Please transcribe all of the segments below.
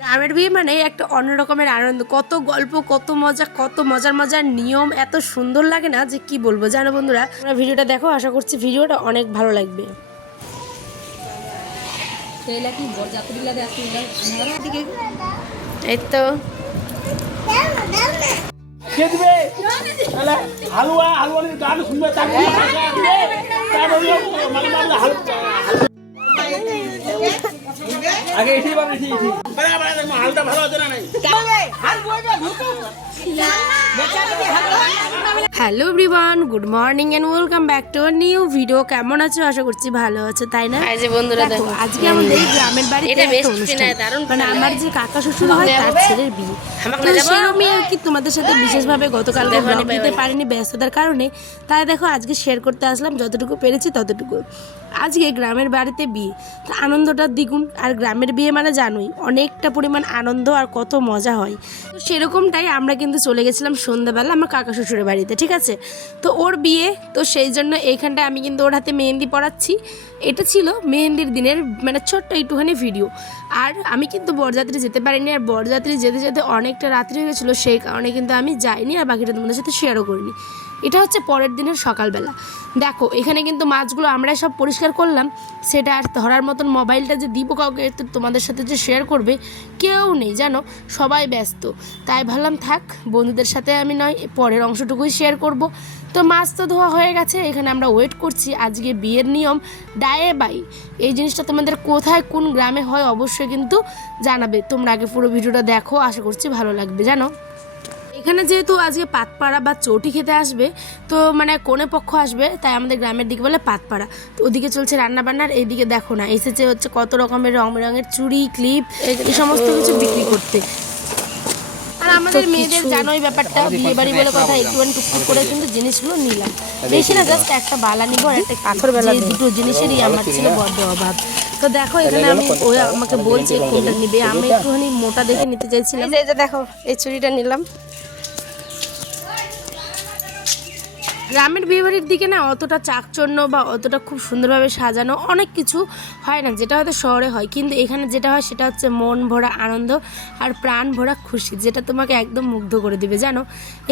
গ্রামের বিয়ে মানে একটা অন্যরকমের আনন্দ, কত গল্প, কত মজা, কত মজার মজার নিয়ম, এত সুন্দর লাগে না যে কি বলবো। জানো বন্ধুরা, তোমরা ভিডিওটা দেখো, আশা করছি ভিডিওটা অনেক ভালো লাগবে। এই তো hello everyone, good morning and welcome back to a new video. কেমন আছো? আশা করছি ভালো আছো, তাই না? এই যে বন্ধুরা দেখো, আজকে আমাদের গ্রামের বাড়িতে একটা অনুষ্ঠান, মানে আমার যে কাকা শ্বশুর হয় তার ছেলের বিয়ে। সেরকমই আর কি তোমাদের সাথে বিশেষভাবে গতকাল ব্লগ দিতে পারিনি ব্যস্ততার কারণে, তাই দেখো আজকে শেয়ার করতে আসলাম, যতটুকু পেরেছি ততটুকু। আজকে গ্রামের বাড়িতে বিয়ে, তো আনন্দটা দ্বিগুণ। আর গ্রামের বিয়ে মানে জানোই অনেকটা পরিমাণ আনন্দ আর কত মজা হয়। তো সেরকমটাই আমরা কিন্তু চলে গেছিলাম সন্ধ্যাবেলা আমার কাকা শ্বশুরের বাড়িতে, ঠিক আছে? তো ওর বিয়ে, তো সেই জন্য এইখানটায় আমি কিন্তু ওর হাতে মেহেন্দি পড়াচ্ছি। এটা ছিল মেহেন্দির দিনের মানে ছোট্ট একটুখানি ভিডিও। আর আমি কিন্তু বরযাত্রী যেতে পারিনি, আর বরযাত্রী যেতে যেতে অনেকটা রাত্রি হয়ে গেছিলো, সেই কারণে কিন্তু আমি যাইনি আর বাকিটা তোমাদের সাথে শেয়ারও করিনি। এটা হচ্ছে পরের দিনের সকালবেলা। দেখো এখানে কিন্তু মাছগুলো আমরাই সব পরিষ্কার করলাম, সেটা আর ধরার মতন মোবাইলটা যে দিব কাউকে তোমাদের সাথে যে শেয়ার করবে কেউ নেই, জানো সবাই ব্যস্ত। তাই ভাবলাম থাক, বন্ধুদের সাথে আমি নয় পরের অংশটুকুই শেয়ার করব। তো মাছ তো ধোয়া হয়ে গেছে, এখানে আমরা ওয়েট করছি। আজকে বিয়ের নিয়ম ডায়ে বাই, এই জিনিসটা তোমাদের কোথায় কোন গ্রামে হয় অবশ্যই কিন্তু জানাবে। তোমরা আগে পুরো ভিডিওটা দেখো, আশা করছি ভালো লাগবে। জানো এখানে যেহেতু আজকে পাতপাড়া বা চটি খেতে আসবে, তো মানে কোনে পক্ষ আসবে, তাই আমাদের গ্রামের দিকে বলে পাতপাড়া। তো ওদিকে চলছে রান্নাবান্নার, এইদিকে দেখো না এসেছে হচ্ছে কত রকমের রং বেরঙের চুড়ি, ক্লিপ, এই সমস্ত কিছু বিক্রি করতে। আর আমাদের মেয়েদের জানোই ব্যাপারটা, বিয়ে বাড়ি বলে কথা, একটুখানি টুকটুক করে কিন্তু জিনিসগুলো নিলাম। বেশি না, জাস্ট একটা বালা নিব আর একটা কাঠের বেলা, দুটো জিনিসেরই আমার ছিল বড্ড অভাব। তো দেখো এখানে আমি, ওই আমাকে বলছে কোনটা নিবে, আমি একটুখানি মোটা দেখে নিতে চাইছিলাম। এই যে দেখো এই চুড়িটা নিলাম। গ্রামের বিয়েবাড়ির দিকে না অতটা চাকচন্য বা অতটা খুব সুন্দরভাবে সাজানো অনেক কিছু হয় না, যেটা হয়তো শহরে হয়। কিন্তু এখানে যেটা হয় সেটা হচ্ছে মন ভরা আনন্দ আর প্রাণ ভরা খুশি, যেটা তোমাকে একদম মুগ্ধ করে দেবে। জানো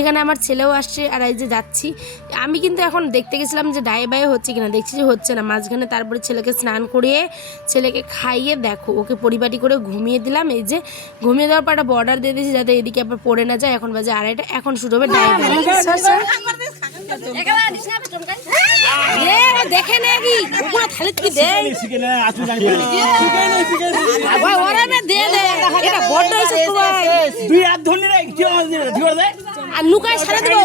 এখানে আমার ছেলেও আসছে, আর এই যে যাচ্ছি আমি কিন্তু এখন দেখতে গেছিলাম যে ডায়ে বায়ে হচ্ছে কিনা, দেখছি যে হচ্ছে না মাঝখানে। তারপরে ছেলেকে স্নান করিয়ে ছেলেকে খাইয়ে দেখো ওকে পরিপাটি করে ঘুমিয়ে দিলাম। এই যে ঘুমিয়ে দেওয়ার পর একটা বর্ডার দিয়ে দিয়েছি যাতে এদিকে আবার পড়ে না যায়। এখন বাজে 2:30, এখন শুরু হবে ডায়ে বায়ে। দেখে নাকি কি দেয় আর লুকায় ছাড়া দেবো,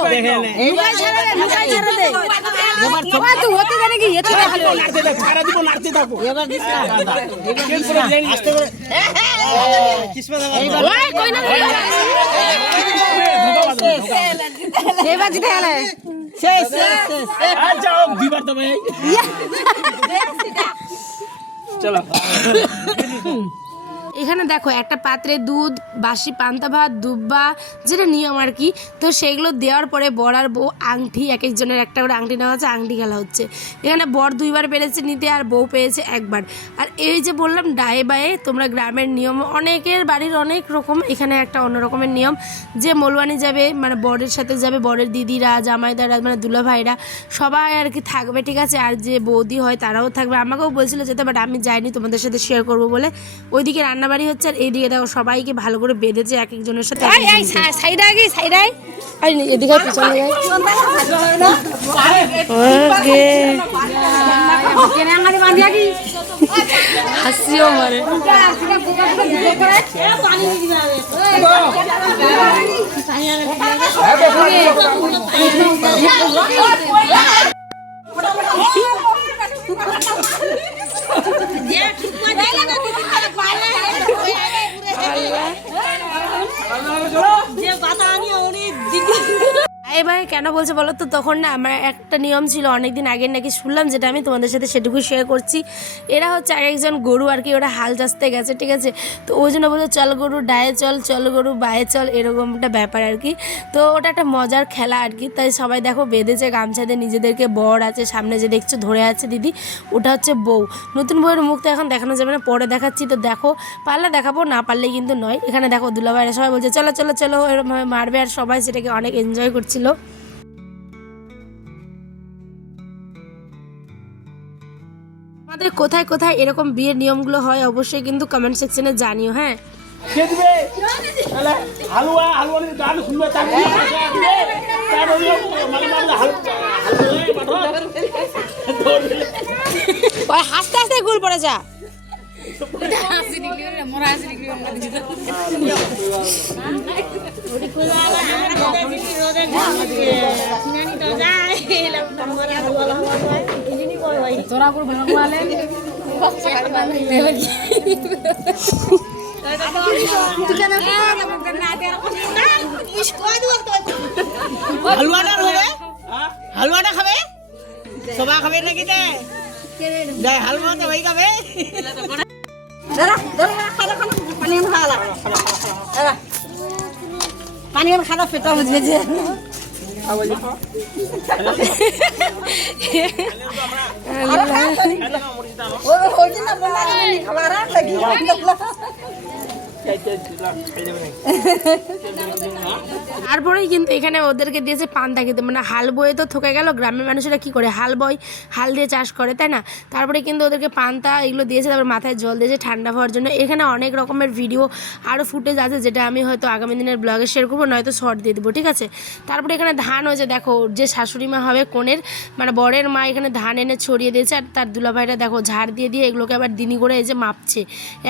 লুকায় ছাড়া দে, লুকায় ছাড়া দে। তুই হতে জানে কি ছাড়া দিব, নাড়তে থাকো। এবার জিতে গেলে শেষ চলো। এখানে দেখো একটা পাত্রে দুধ, বাসি পান্তা ভাত, দুব্বা, যেটা নিয়ম আর কি। তো সেগুলো দেওয়ার পরে বর আর বউ আংটি, এক একজনের একটা করে আংটি নেওয়া হচ্ছে, আংটি খেলা হচ্ছে। এখানে বর 2বার পেরেছে নিতে আর বউ পেয়েছে 1বার। আর এই যে বললাম ডায়ে বায়ে, তোমরা গ্রামের নিয়ম অনেকের বাড়ির অনেক রকম, এখানে একটা অন্য রকমের নিয়ম যে মোলবানি যাবে, মানে বরের সাথে যাবে বরের দিদিরা, জামাইদারা, মানে দুলা ভাইরা সবাই আর কি থাকবে, ঠিক আছে? আর যে বৌদি হয় তারাও থাকবে। আমাকেও বলছিল যেতে, বাট আমি যাইনি, তোমাদের সাথে শেয়ার করবো বলে। ওইদিকে রান্নাবাড়ি হচ্ছে আর এইদিকে দেখো সবাইকে ভালো করে বেঁধেছে এক একজনের সাথে। সাইডে আগে সাইডে এদিকে পিছনে হাসিও মারে। এবার কেন বলছে বলো তো, তখন না আমার একটা নিয়ম ছিল অনেকদিন আগের নাকি শুনলাম, যেটা আমি তোমাদের সাথে সেটুকু শেয়ার করছি। এরা হচ্ছে এক একজন গরু আর কি, ওরা হাল চাষতে গেছে, ঠিক আছে। তো ওই জন্য বলছে চল গরু ডায়ে চল, চল গরু বায়ে চল, এরকমটা ব্যাপার আর কি। তো ওটা একটা মজার খেলা আর কি। তাই সবাই দেখো বেঁধেছে গামছা দিয়ে নিজেদেরকে। বর আছে সামনে, যে দেখছো ধরে আছে দিদি, ওটা হচ্ছে বউ। নতুন বউয়ের মুখ তো এখন দেখানো যাবে না, পরে দেখাচ্ছি। তো দেখো পারলে দেখাবো, না পারলে কিন্তু নয়। এখানে দেখো দুলাভাইরা সবাই বলছে চলো চলো চলো, এরকমভাবে মারবে, আর সবাই সেটাকে অনেক এনজয় করছিল। আমাদের কোথায় কোথায় এরকম বিয়ের নিয়মগুলো হয় অবশ্যই কিন্তু কমেন্ট সেকশনে জানিও। হ্যাঁ, হাসতে হাসতে গোল পড়ে যা। তোরা করে ভালো হালুয়াটা খাবে, সবাই খাবে নাকি হালুয়া তো ওই খাবে। পানি খাওয়া পেটা বুঝবে যে তারপরেই কিন্তু এখানে ওদেরকে দিয়েছে পান্তা খেতে। মানে হাল বয়ে তো থকে গেল, গ্রামের মানুষেরা কি করে হাল বয়, হাল দিয়ে চাষ করে, তাই না। তারপরে কিন্তু ওদেরকে পান্তা এগুলো দিয়েছে, তারপরে মাথায় জল দিয়েছে ঠান্ডা হওয়ার জন্য। এখানে অনেক রকমের ভিডিও আরও ফুটেজ আছে, যেটা আমি হয়তো আগামী দিনের ব্লগে শেয়ার করবো, নয়তো শর্ট দিয়ে দেবো, ঠিক আছে। তারপরে এখানে ধান হয়েছে, দেখো যে শাশুড়ি মা হবে কনের, মানে বরের মা, এখানে ধান এনে ছড়িয়ে দিয়েছে। আর তার দুলাভাইরা দেখো ঝাড় দিয়ে দিয়ে এগুলোকে আবার দিনই করে এই যে মাপছে।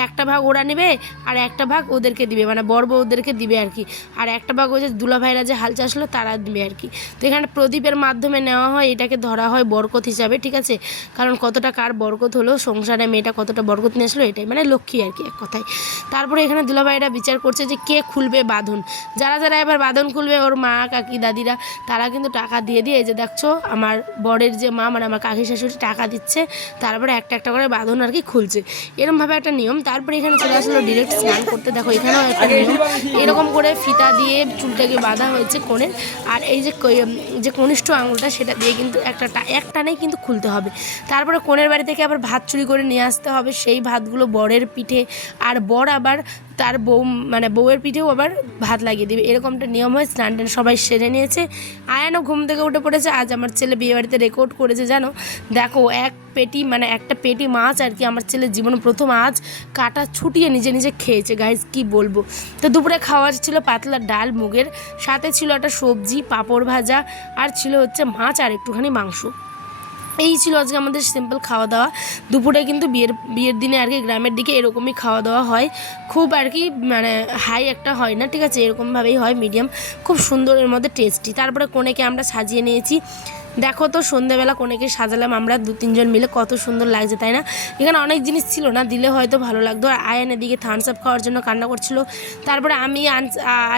একটা ভাগ ওরা নেবে আর একটা ভাগ ওদেরকে দিবে, মানে বর বউদেরকে দিবে আর কি। আর একটা ভাগ ওই যে দুলাভাইরা যে হাল চাষলো তারা দিবে আর কি। তো এখানে প্রদীপের মাধ্যমে নেওয়া হয়, এটাকে ধরা হয় বরকত হিসাবে, ঠিক আছে। কারণ কতটা কার বরকত হলো সংসারে, মেয়েটা কতটা বরকত নিয়ে আসলো, এটাই মানে লক্ষ্মী আর কি এক কথায়। তারপরে এখানে দুলাভাইরা বিচার করছে যে কে খুলবে বাঁধন। যারা যারা এবার বাঁধন খুলবে, ওর মা কাকি দাদিরা, তারা কিন্তু টাকা দিয়ে দিয়ে, এই যে দেখছো আমার বরের যে মা, মানে আমার কাকি শাশুড়ি টাকা দিচ্ছে, তারপরে একটা একটা করে বাঁধন আর কি খুলছে, এরকমভাবে একটা নিয়ম। তারপরে এখানে চলে আসলো ডিরেক্ট স্নান করতে। দেখো এখানেও একটা নিয়ম, এরকম করে ফিতা দিয়ে চুলটাকে বাঁধা হয়েছে কোণের। আর এই যে কনিষ্ঠ আঙুলটা, সেটা দিয়ে কিন্তু একটানেই কিন্তু খুলতে হবে। তারপরে কোণের বাড়ি থেকে আবার ভাত চুরি করে নিয়ে আসতে হবে, সেই ভাতগুলো বরের পিঠে, আর বর আবার তার বউ মানে বউয়ের পিঠেও আবার ভাত লাগিয়ে দিবে, এরকমটা নিয়ম হয়। স্নান টান সবাই সেরে নিয়েছে, আয়ানও ঘুম থেকে উঠে পড়েছে। আজ আমার ছেলে বিয়েবাড়িতে রেকর্ড করেছে জানো, দেখো একটা পেটি মাছ আর কি আমার ছেলের জীবনে প্রথম আজ কাটা ছুটিয়ে নিজে নিজে খেয়েছে গাইজ, কি বলবো। তো দুপুরে খাওয়ার ছিল পাতলা ডাল মুগের, সাথে ছিল একটা সবজি, পাঁপড় ভাজা, আর ছিল হচ্ছে মাছ আর একটুখানি মাংস। এই ছিল আজকে আমাদের সিম্পল খাওয়া দাওয়া দুপুরে। কিন্তু বিয়ের দিনে আর কি গ্রামের দিকে এরকমই খাওয়া দাওয়া হয়, খুব আর কি মানে হাই একটা হয় না, ঠিক আছে, এরকমভাবেই হয়, মিডিয়াম, খুব সুন্দর, এর মধ্যে টেস্টি। তারপরে কনেকে আমরা সাজিয়ে নিয়েছি, দেখো তো সন্ধ্যেবেলা কনেকে সাজালাম আমরা 2-3 জন মিলে, কত সুন্দর লাগছে তাই না। এখানে অনেক জিনিস ছিল না, দিলে হয়তো ভালো লাগতো। আর আয়ান এদিকে থামস আপ খাওয়ার জন্য কান্না করছিল। তারপরে আমি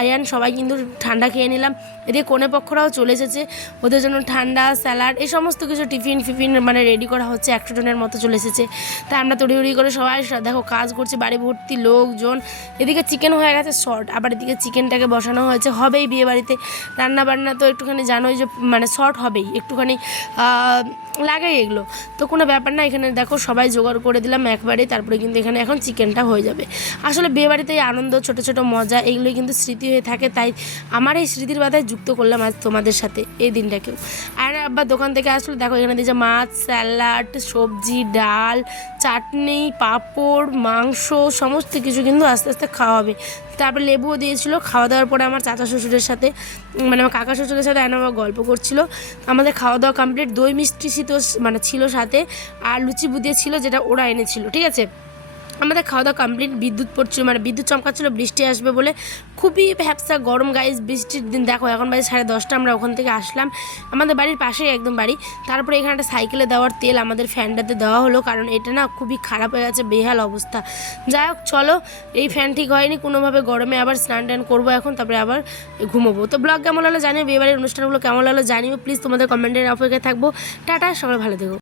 আয়ান সবাই কিন্তু ঠান্ডা খেয়ে নিলাম। এদিকে কনে পক্ষরাও চলে এসেছে, ওদের জন্য ঠান্ডা, স্যালাড, এই সমস্ত কিছু টিফিন মানে রেডি করা হচ্ছে, 100 জনের মতো চলে এসেছে। তাই আমরা তড়িঘড়ি করে সবাই দেখো কাজ করছি, বাড়ি ভর্তি লোকজন। এদিকে চিকেন হয়ে গেছে শর্ট, আবার এদিকে চিকেনটাকে বসানো হয়েছে, হবেই বিয়ে বাড়িতে রান্নাবান্না তো একটুখানি জানোই যে মানে শর্ট হবেই, একটুখানি লাগাই এগুলো, তো কোনো ব্যাপার না। এখানে দেখো সবাই জোগাড় করে দিলাম একবারে, তারপরে কিন্তু এখানে এখন চিকেনটা হয়ে যাবে। আসলে বিয়েবাড়িতে এই আনন্দ, ছোটো ছোটো মজা, এইগুলোই কিন্তু স্মৃতি হয়ে থাকে। তাই আমার এই স্মৃতির বাধায় যুক্ত করলাম আজ তোমাদের সাথে এই দিনটাকেও। আর আব্বা দোকান থেকে আসলো, দেখো এখানে দিয়েছে মাছ, স্যালাড, সবজি, ডাল, চাটনি, পাঁপড়, মাংস, সমস্ত কিছু কিন্তু আস্তে আস্তে খাওয়া হবে। তারপরে লেবুও দিয়েছিল। খাওয়া দাওয়ার পরে আমার চাচা শ্বশুরের সাথে, মানে আমার কাকা শ্বশুরের সাথে আমার গল্প করছিল। আমাদের খাওয়া দাওয়া কমপ্লিট, দই মিষ্টি ছিল মানে ছিল সাথে, আর লুচি বুদিয়ে ছিল যেটা ওরা এনেছিল, ঠিক আছে। আমাদের খাওয়া দাওয়া কমপ্লিট। বিদ্যুৎ পড়ছিল, মানে বিদ্যুৎ চমকাচ্ছিল বৃষ্টি আসবে বলে, খুবই ভ্যাপসা গরম গাইজ। বৃষ্টির দিন দেখো এখন বাজে 10:30, আমরা ওখান থেকে আসলাম, আমাদের বাড়ির পাশেই একদম বাড়ি। তারপরে এখানে একটা সাইকেলে দেওয়ার তেল আমাদের ফ্যানটাতে দেওয়া হলো, কারণ এটা না খুবই খারাপ হয়ে গেছে, বেহাল অবস্থা। যাই হোক চলো, এই ফ্যান ঠিক হয়নি কোনোভাবে, গরমে আবার স্নান টান করবো এখন, তারপরে আবার ঘুমোবো। তো ব্লগ কেমন হলো জানিও, বিয়েবাড়ির অনুষ্ঠানগুলো কেমন হলো জানিও প্লিজ, তোমাদের কমেন্টের অপেক্ষায় থাকবো। টাটা, সবাই ভালো থেকো।